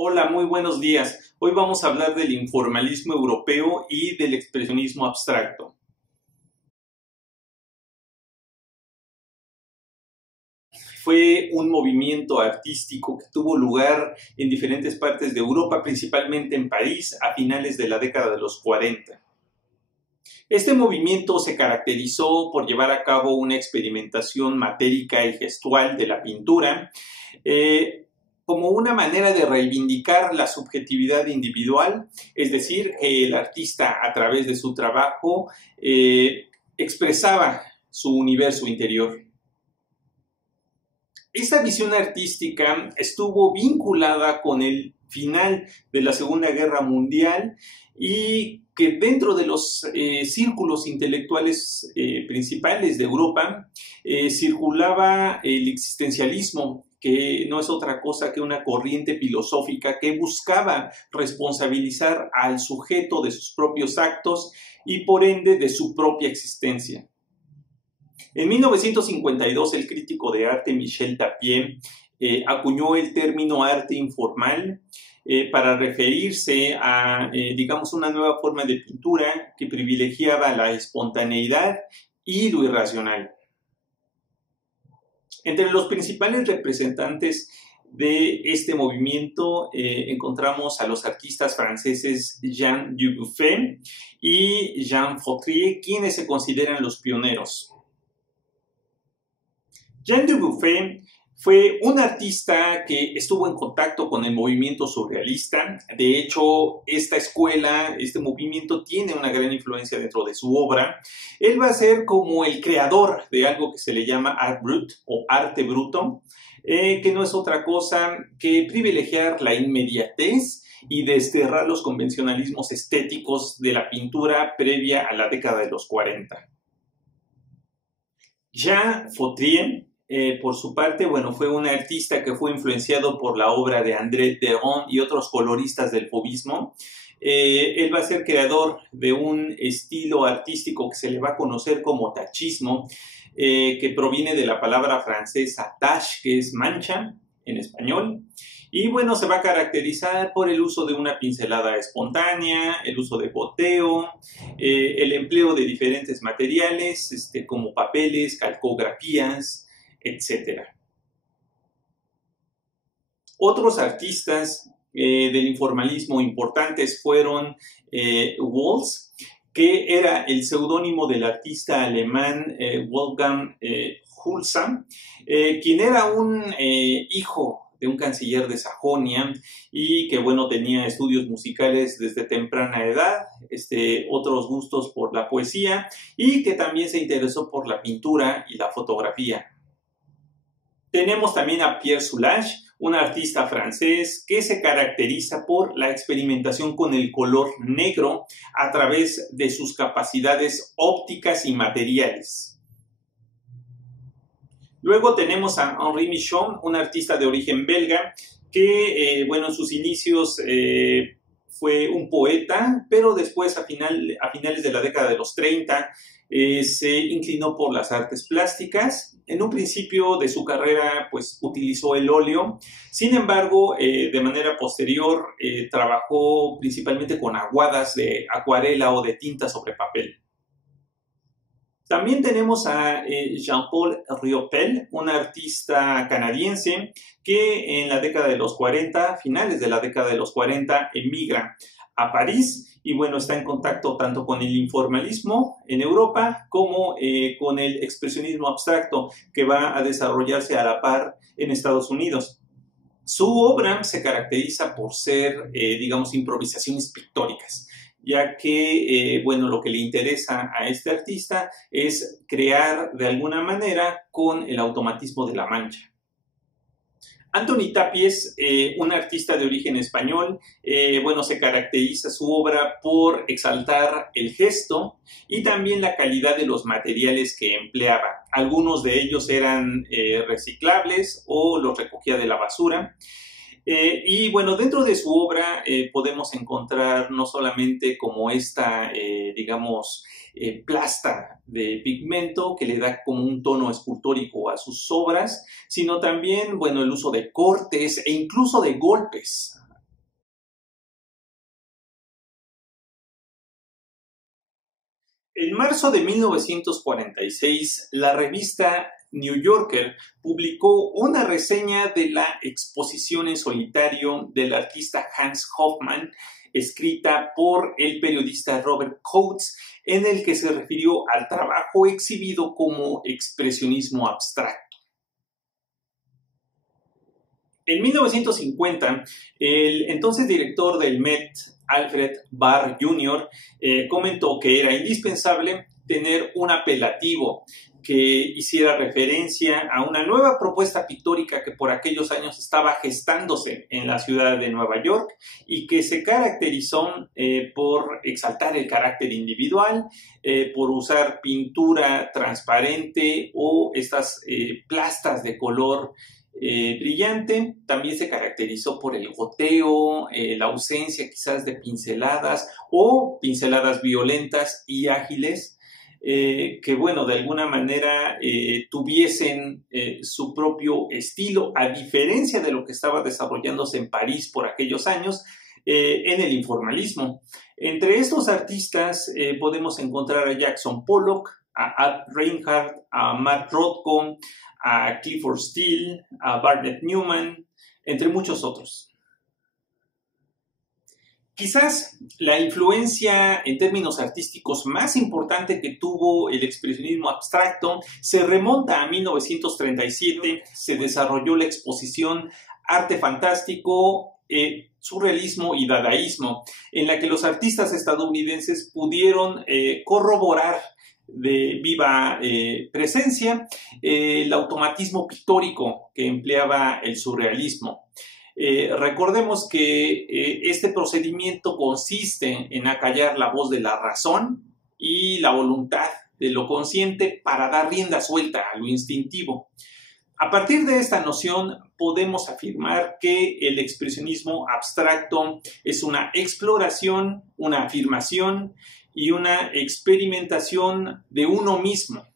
Hola, muy buenos días. Hoy vamos a hablar del informalismo europeo y del expresionismo abstracto. Fue un movimiento artístico que tuvo lugar en diferentes partes de Europa, principalmente en París, a finales de la década de los 40. Este movimiento se caracterizó por llevar a cabo una experimentación matérica y gestual de la pintura, como una manera de reivindicar la subjetividad individual, es decir, que el artista a través de su trabajo expresaba su universo interior. Esta visión artística estuvo vinculada con el final de la Segunda Guerra Mundial y que dentro de los círculos intelectuales principales de Europa circulaba el existencialismo, que no es otra cosa que una corriente filosófica que buscaba responsabilizar al sujeto de sus propios actos y por ende de su propia existencia. En 1952, el crítico de arte Michel Tapié acuñó el término arte informal para referirse a, digamos, una nueva forma de pintura que privilegiaba la espontaneidad y lo irracional. Entre los principales representantes de este movimiento encontramos a los artistas franceses Jean Dubuffet y Jean Fautrier, quienes se consideran los pioneros. Jean Dubuffet fue un artista que estuvo en contacto con el movimiento surrealista. De hecho, esta escuela, este movimiento tiene una gran influencia dentro de su obra. Él va a ser como el creador de algo que se le llama art brut o arte bruto, que no es otra cosa que privilegiar la inmediatez y desterrar los convencionalismos estéticos de la pintura previa a la década de los 40. Jean Fautrier, por su parte, fue un artista que fue influenciado por la obra de André Derain y otros coloristas del fauvismo. Él va a ser creador de un estilo artístico que se le va a conocer como tachismo, que proviene de la palabra francesa tache, que es mancha en español. Y se va a caracterizar por el uso de una pincelada espontánea, el uso de goteo, el empleo de diferentes materiales, como papeles, calcografías, etc. Otros artistas del informalismo importantes fueron Waltz, que era el seudónimo del artista alemán Wolfgang Hulsa, quien era un hijo de un canciller de Sajonia y que tenía estudios musicales desde temprana edad, otros gustos por la poesía y que también se interesó por la pintura y la fotografía. Tenemos también a Pierre Soulages, un artista francés que se caracteriza por la experimentación con el color negro a través de sus capacidades ópticas y materiales. Luego tenemos a Henri Michon, un artista de origen belga que, en sus inicios fue un poeta, pero después a finales de la década de los 30 se inclinó por las artes plásticas. En un principio de su carrera utilizó el óleo, sin embargo de manera posterior trabajó principalmente con aguadas de acuarela o de tinta sobre papel. También tenemos a Jean-Paul Riopelle, un artista canadiense que en la década de los 40, finales de la década de los 40, emigra a París y está en contacto tanto con el informalismo en Europa como con el expresionismo abstracto que va a desarrollarse a la par en Estados Unidos. Su obra se caracteriza por ser, improvisaciones pictóricas, ya que, lo que le interesa a este artista es crear de alguna manera con el automatismo de la mancha. Anthony Tapies, un artista de origen español, se caracteriza su obra por exaltar el gesto y también la calidad de los materiales que empleaba. Algunos de ellos eran reciclables o los recogía de la basura. Dentro de su obra podemos encontrar no solamente como esta, plasta de pigmento que le da como un tono escultórico a sus obras, sino también, el uso de cortes e incluso de golpes. En marzo de 1946, la revista New Yorker publicó una reseña de la exposición en solitario del artista Hans Hofmann, escrita por el periodista Robert Coates, en el que se refirió al trabajo exhibido como expresionismo abstracto. En 1950, el entonces director del Met, Alfred Barr Jr., comentó que era indispensable tener un apelativo que hiciera referencia a una nueva propuesta pictórica que por aquellos años estaba gestándose en la ciudad de Nueva York y que se caracterizó por exaltar el carácter individual, por usar pintura transparente o estas plastas de color brillante. También se caracterizó por el goteo, la ausencia quizás de pinceladas o pinceladas violentas y ágiles, que bueno, de alguna manera tuviesen su propio estilo, a diferencia de lo que estaba desarrollándose en París por aquellos años, en el informalismo. Entre estos artistas podemos encontrar a Jackson Pollock, a Ad Reinhardt, a Matt Rothko, a Clifford Steele, a Barnett Newman, entre muchos otros. Quizás la influencia en términos artísticos más importante que tuvo el expresionismo abstracto se remonta a 1937. Se desarrolló la exposición Arte Fantástico, Surrealismo y Dadaísmo, en la que los artistas estadounidenses pudieron corroborar de viva presencia el automatismo pictórico que empleaba el surrealismo. Recordemos que este procedimiento consiste en acallar la voz de la razón y la voluntad de lo consciente para dar rienda suelta a lo instintivo. A partir de esta noción podemos afirmar que el expresionismo abstracto es una exploración, una afirmación y una experimentación de uno mismo.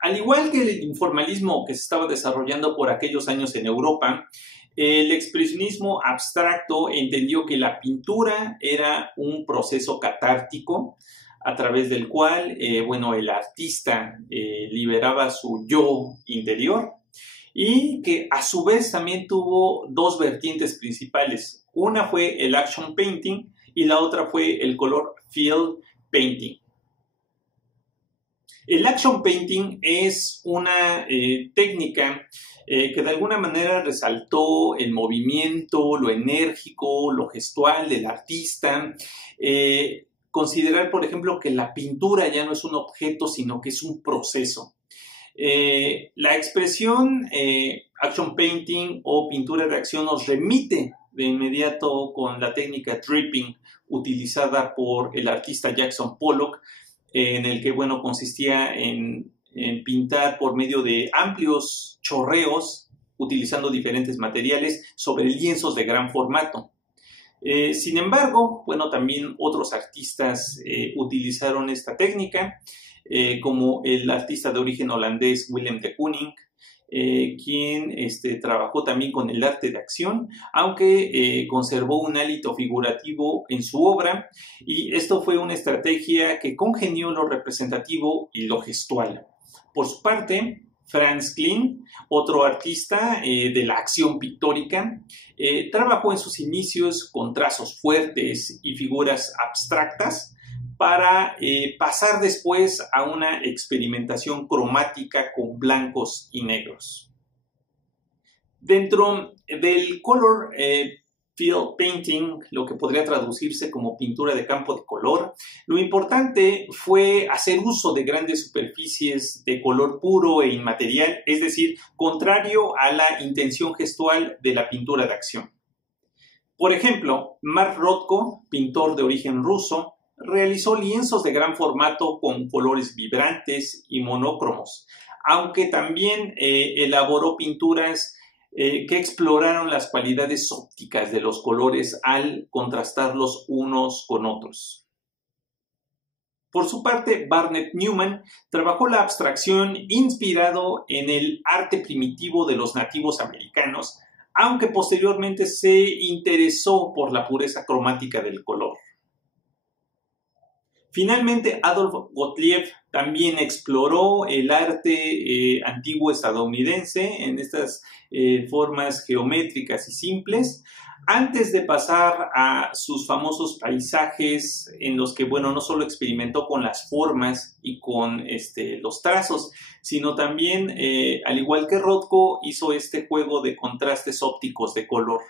Al igual que el informalismo que se estaba desarrollando por aquellos años en Europa, el expresionismo abstracto entendió que la pintura era un proceso catártico a través del cual, el artista liberaba su yo interior y que a su vez también tuvo dos vertientes principales. Una fue el action painting y la otra fue el color field painting. El action painting es una técnica que de alguna manera resaltó el movimiento, lo enérgico, lo gestual del artista. Considerar, por ejemplo, que la pintura ya no es un objeto, sino que es un proceso. La expresión action painting o pintura de acción nos remite de inmediato con la técnica dripping utilizada por el artista Jackson Pollock, en el que, consistía en pintar por medio de amplios chorreos, utilizando diferentes materiales sobre lienzos de gran formato. Sin embargo, también otros artistas utilizaron esta técnica, como el artista de origen holandés Willem de Kooning, quien trabajó también con el arte de acción, aunque conservó un hálito figurativo en su obra, y esto fue una estrategia que congenió lo representativo y lo gestual. Por su parte, Franz Kline, otro artista de la acción pictórica, trabajó en sus inicios con trazos fuertes y figuras abstractas para pasar después a una experimentación cromática con blancos y negros. Dentro del color field painting, lo que podría traducirse como pintura de campo de color, lo importante fue hacer uso de grandes superficies de color puro e inmaterial, es decir, contrario a la intención gestual de la pintura de acción. Por ejemplo, Matt Rothko, pintor de origen ruso, realizó lienzos de gran formato con colores vibrantes y monócromos, aunque también elaboró pinturas que exploraron las cualidades ópticas de los colores al contrastarlos unos con otros. Por su parte, Barnett Newman trabajó la abstracción inspirado en el arte primitivo de los nativos americanos, aunque posteriormente se interesó por la pureza cromática del color. Finalmente, Adolf Gottlieb también exploró el arte antiguo estadounidense en estas formas geométricas y simples, antes de pasar a sus famosos paisajes en los que, bueno, no solo experimentó con las formas y con los trazos, sino también, al igual que Rothko, hizo este juego de contrastes ópticos de color.